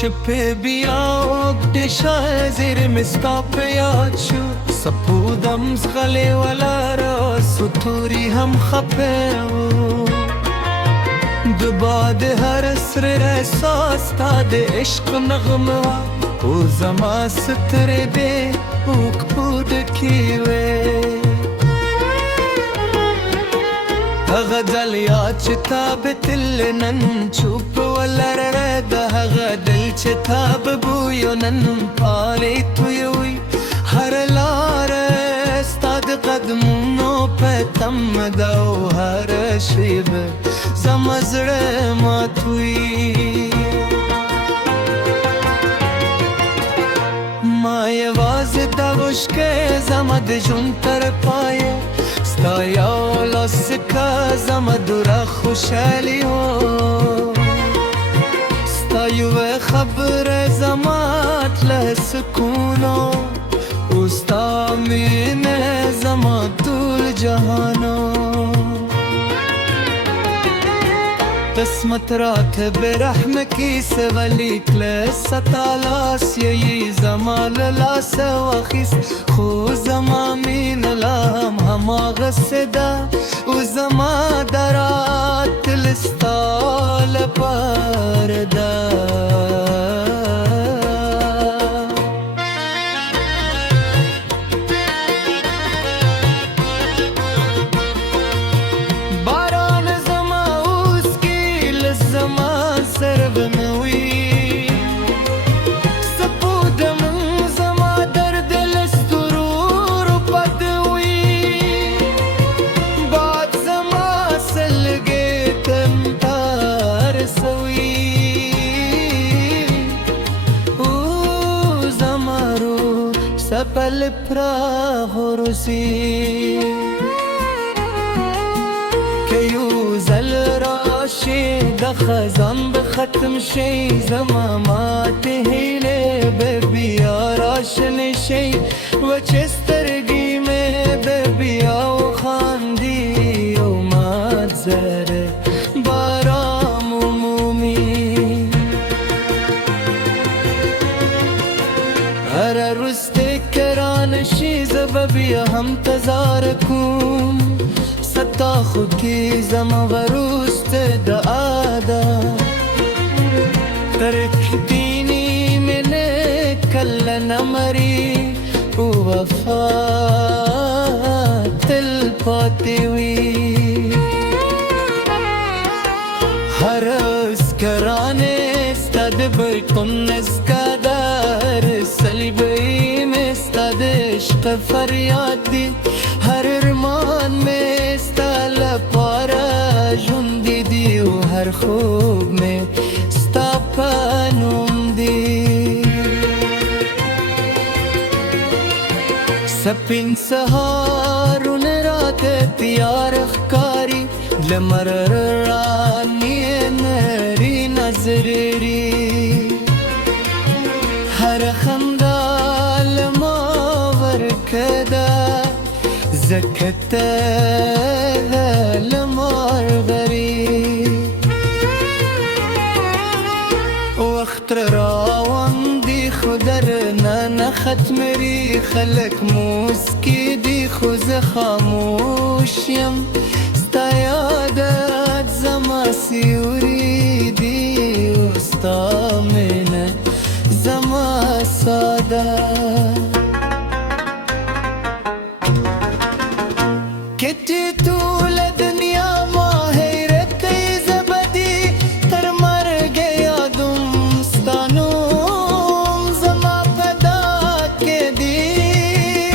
شپه بیا وقت شازر مستاپ یاد شو سپودم زغلی ولارا ستوری هم خپیو دباد هر سر احساس تا د عشق نغمه او زما ستر بے اوک پود کیوے غزل یا چتاب تل نن چوپ ولر ده غدل چتاب بویو نن پالی تویوی هر لار استاد قدمونو پتم داو هر شیب زمزر ماتوی ما یواز داوش که زمد جون تر پایه ستایا لاس که زمدورا خوشحالی ہو ستایو خبر زمات لسکونو استا مین زمات طول جهانو قسمت رات برحم کی سولیک لستالاس یی زمان لاس وخیس خو زمامین لام هما غسدا و زما درات لستال پردا سپل پراهورسی که یو زل راشی د خزان بختم شی زما مات هیله ببیا راشن شی و چسترگی میں ببیا و خاندی و مات زره بارام عمومی هر رسته کرانشی زببیا هم تزارکوم ستا خود کی زما غروست دعادا ترکتینی من کل نمری وفا تل پاتوی هر اسکرانه استاد بیتون اسکادر سلیبی میں استاد عشق فریاد دی هر ارمان میں استال پارا جندی دی و هر خوب میں ستا پانوم دی سپین سهارون رات تیار اخکاری لمرر رانی نری نظری هر خندال ما ورکدا زکت لمارغری وقت راوان دی خودر نه ختمری خلق موسکی دی خوز خاموشیم ستا یادت زما سیوری دی استا من زما ساده کتی طول دنیا ما حیرت زبدی تر مرگ یادم ستانوم زما پدا که دی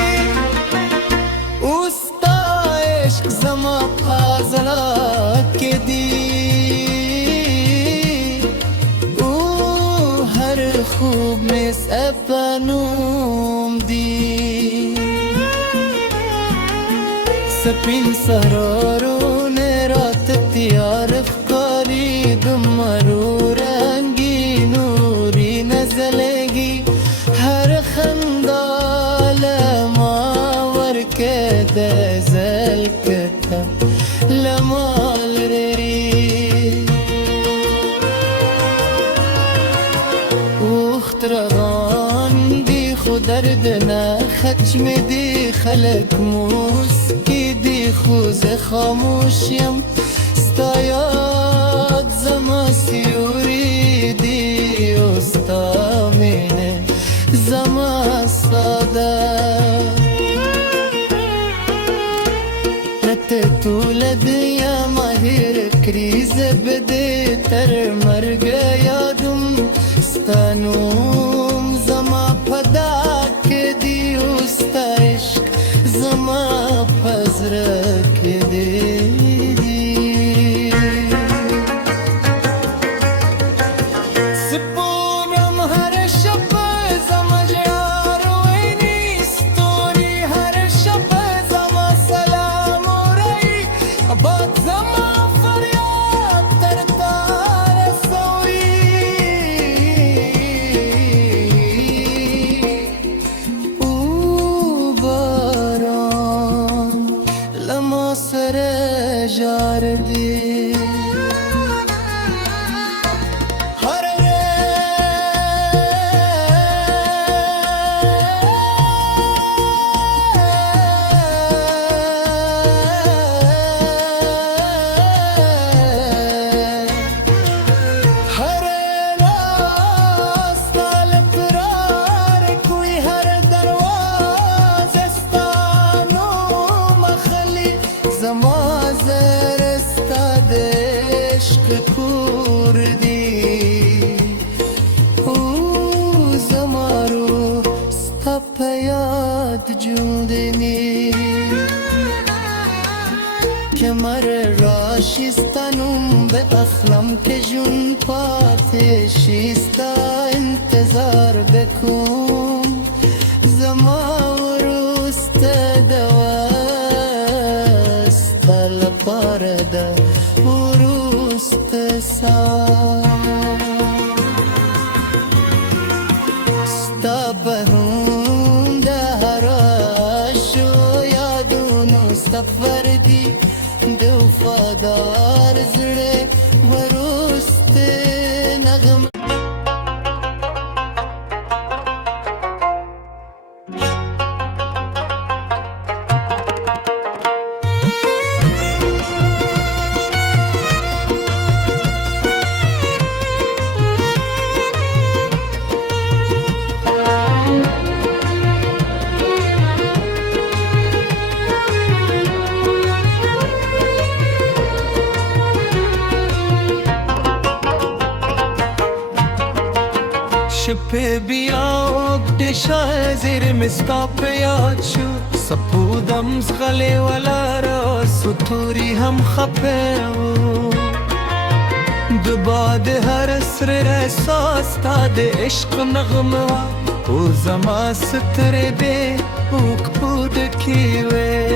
استا عشق زما پازلات که دی او هر خوب مس اپنوم دی سپین سرارون رات تیار افکاری دمرو رنگی نوری نزلگی هر خندال ما ورکد زلکتا لمال ری درد نه ختم دی خلق موسکی دی خوز خاموشیم ستایاد زما سیوری دی استامینه زما ساده رت طولد یا ماهر کریز بده تر مرگ یادم ستانوم زما پدا که دی استا عشق زما پزرک دی سپونم هر شب زما جار وینی ستوری هر شب زما سلام و رئی باد زما فریاد تر تار سوی او باران لما سر جار دی زما زرستا د عشق کور دی او زما رو ستا په یاد جوندنی که مر راشیستانم به اخلم که جون پاته شیستا انتظار بکن زما وروست دوا پارده وروست سا ستا پرون دهراشو یادونو سفر دی دو وفادار زړه وروست نغم شپه بیا دشای زیر مستاپ یاد شو سپودم زغلی ولا را سطوری هم خپه دباد هر اسر احساس تا د عشق نغمه او زما ستره بی اوک بود کیوه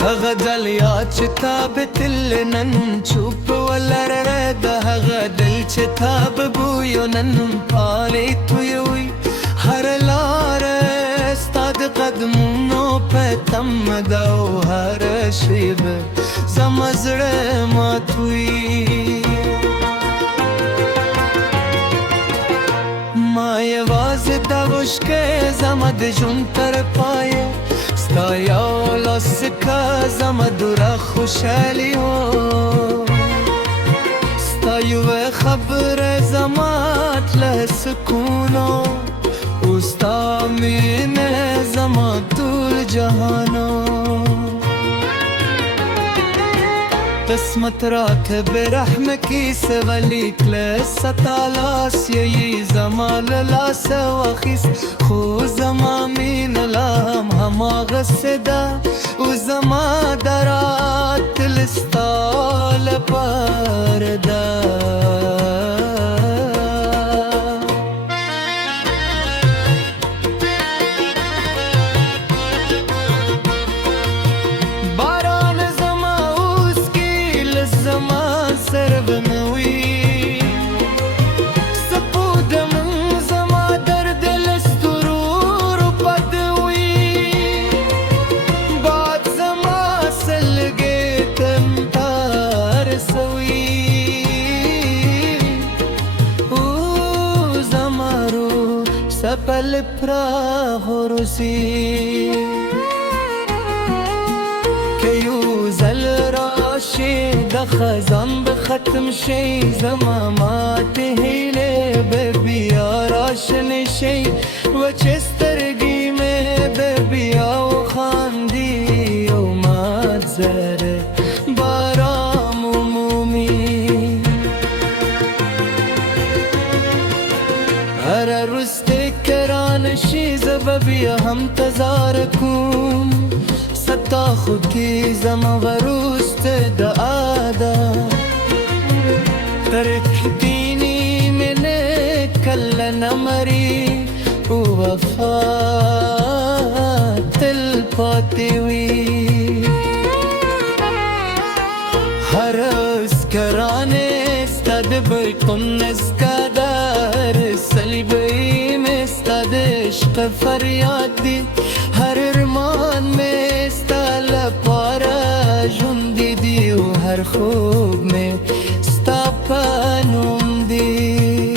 غزل یا چتا بتل نن چوپ ولر ده غدل چتا ببویو نن پالی تویوی هر لار استاد قدمونو پتم داو هر شیب زمزر ما توی ما یواز داوش که زمد جون تر پایه ستایا لاسکا زما دورا خوشحالی هو ستایو خبر زمات لسکونو استا مین زما طول جهانو قسمت راك برحمك سواليك لسه طالاس يي زمان لا سواخيس خو زما من لام هما غسدا وزما درات الستال باردا سپل پراه روزی که یو زل راشی د خزان بختم شی زما مات هیله ببیا راشن شی و چسترگی میں ببیا و خاندی و مات زره بارام مومی هر روز تکران شی زببیا هم تزارکم ستا خود کی زما غروست دعادا ترکتینی من کل نمری وفات الپاتوی هر اسکرانه استاد بیتون اسکادر سلیبی میں استاد عشق فریاد دی هر ارمان میں استال پارا جندی دی و هر خوب میں ستا پانوم دی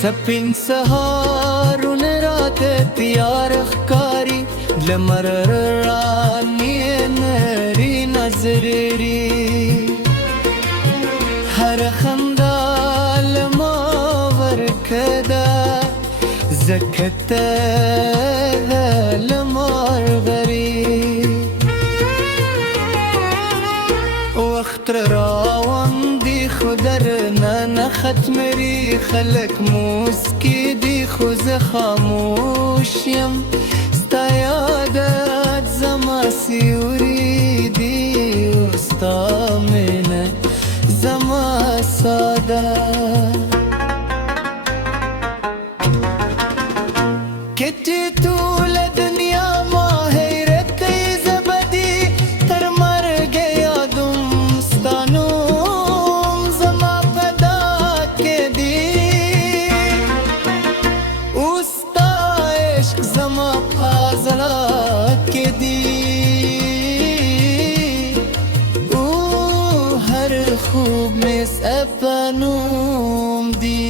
سپین سهارون رات تیار اخکاری لمرر رانی نری نظری هر خندال ما ورکدا زکت لمارغری وقت راوان دی خودر نه ختمری خلق موسکی دی خوز خاموشیم ستا یادت زما سیوری دی استا من زما ساده کتی طول دنیا ما حیرت زبدی تر مرگ یادم ستانوم زما پدا که دی استا عشق زما پازلا که دی او هر خوب مس اپنوم دی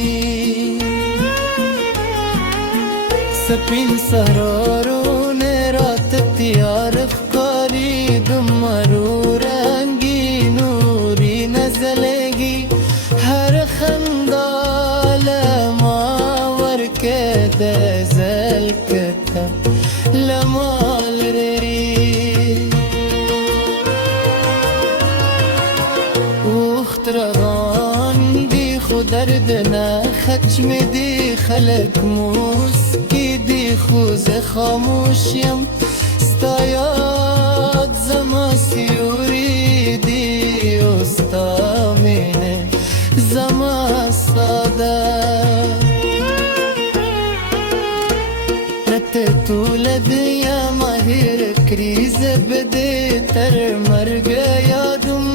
سپین سرارون رات تیار افکاری دمرو رنگی نوری نزلگی هر خندال ما ورکد زلکت لمال ری اختران دی خودرد نه خچم دی خلق موسکی دی خوز خاموشیم ستا یاد زما سیوری دی استا من زما ساده رت طول دیا ماهر کریز بده تر مرگ یادم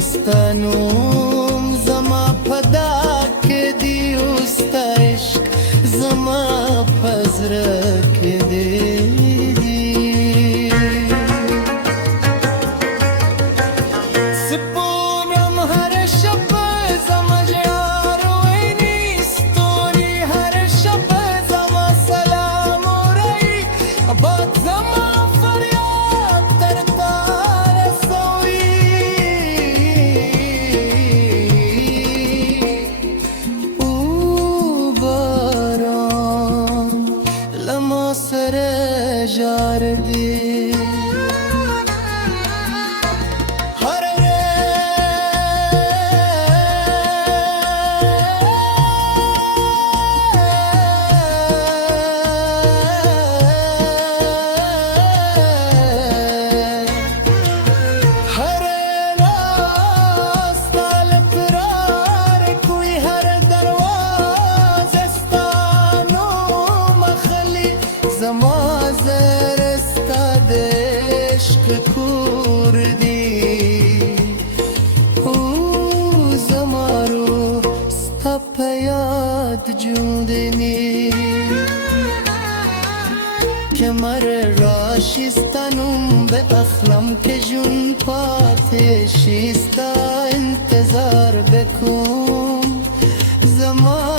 ستانوم زما پدا که دی استا عشق زما پزرک دی سپونم هر شب زما جارو اینی ستوری هر شب زما سلام و رئی باد زما فریاد تر تار سوی او باران لما سر جار دی زما زرستا دشق کوردی او زما رو ستا پیاد جوندنی که مر راشیستنم به اخلم که جون پاتشیستا انتظار بکن زما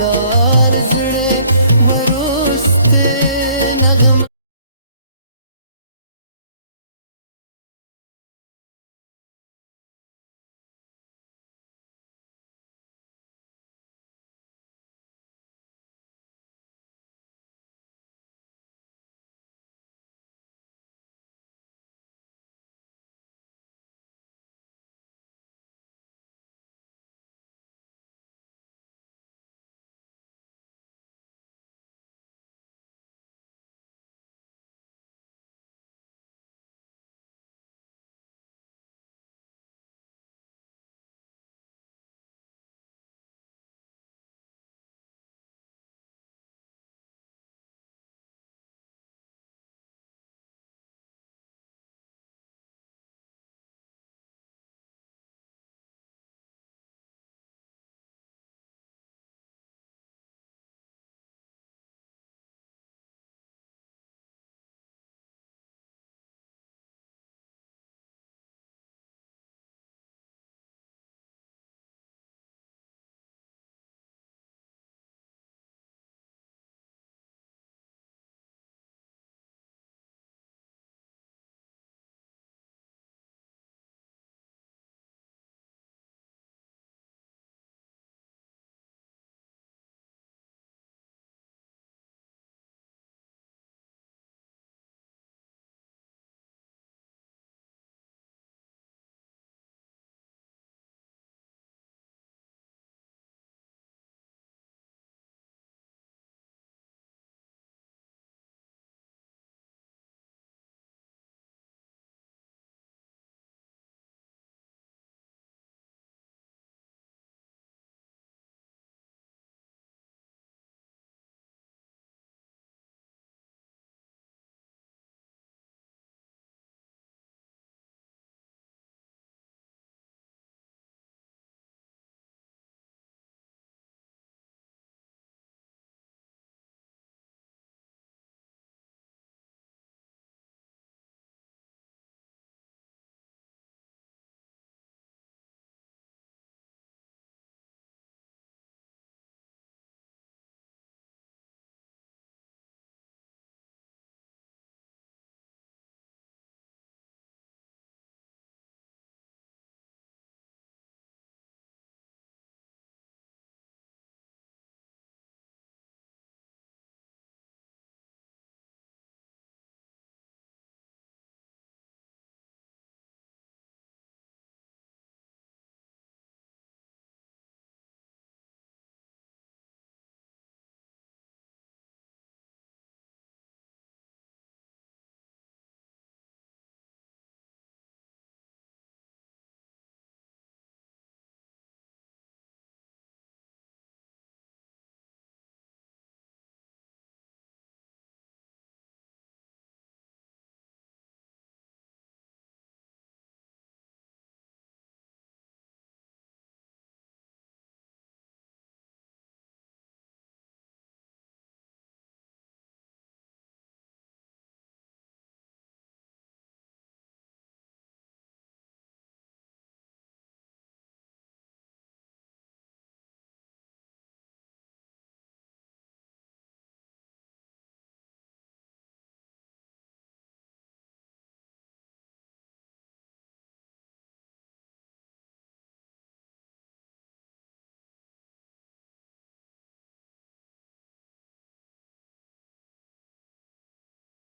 دا